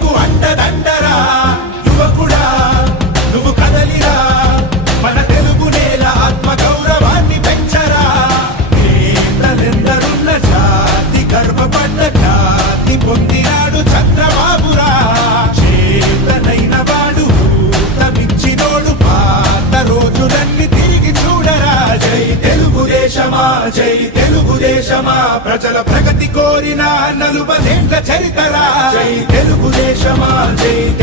యువతకు అండదండరా. యువకుడా నువ్వు కదలిరా. మన తెలుగు నేల ఆత్మ గౌరవాన్ని పెంచరా. నేతలెందరున్న జాతి గర్వపడ్డ జాతి పొందినాడు చంద్రబాబు. జై తెలుగుదేశమా? ప్రజల ప్రగతి కోరిన నలుబదేండ్ల చరితరా? జై తెలుగుదేశమా? జై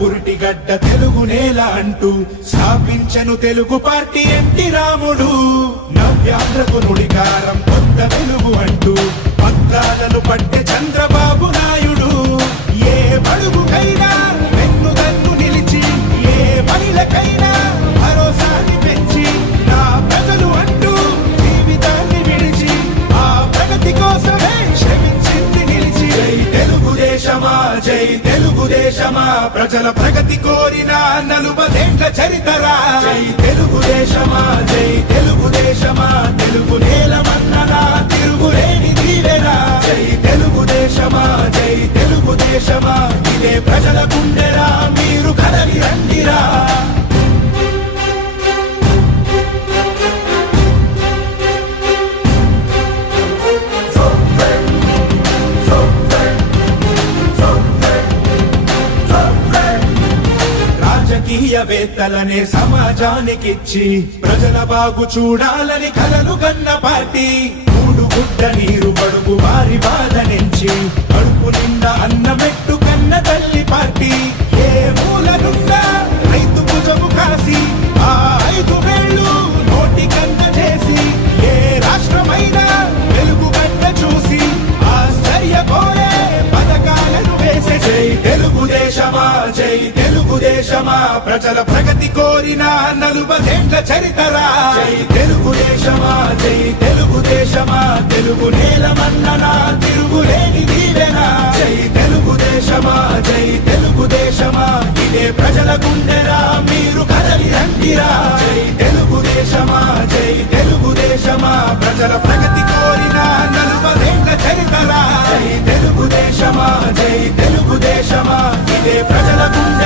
పురిటిగడ్డ తెలుగు నేల అంటూ స్థాపించను తెలుగు పార్టీ ఎన్టీ రాముడు. నవ్యాంధ్రకు నుడికారం కొత్త తెలుగు అంటూ పత్రాలను పట్టె తెలుగుదేశమా జై. తెలుగుదేశమా ప్రజల ప్రగతి కోరిన నలుబదేండ్ల చరితరా. జై తెలుగు రాజకీయవేత్తలనే సమాజానికిచ్చి ప్రజల బాగు చూడాలని కలలు కన్న పార్టీ. మూడు గుడ్డ నీరు పడుగు వారి బాధ నుంచి కడుపు నిండా అన్నమెట్టు కన్న తల్లి పార్టీ. ఏ మూలనున్నా రైతు భుజము కాసి ఆ ఐదు వేళ్ళు నోటి కన్న చేసి ఏ రాష్ట్రమైనా వెలుగు కన్న చూసి ఆశ్చర్యపోయే పథకాలను వేసే జై తెలుగుదేశమా జై దేశమా ప్రజల ప్రగతి కోరిన నలుబదేండ్ల చరితరా. జై తెలుగుదేశమా జై తెలుగుదేశమా తెలుగు నేల మన్ననా తిరుగులేని దీవెనా. జై తెలుగుదేశమా జై తెలుగుదేశమా ఇదే ప్రజల గుండెరా మీరు కదలి రండిరా. జై తెలుగుదేశమా జై తెలుగుదేశమా ప్రజల ప్రగతి కోరిన నలుబదేండ్ల చరితరా. జై తెలుగుదేశమా జై తెలుగుదేశమా ఇదే ప్రజల గుండె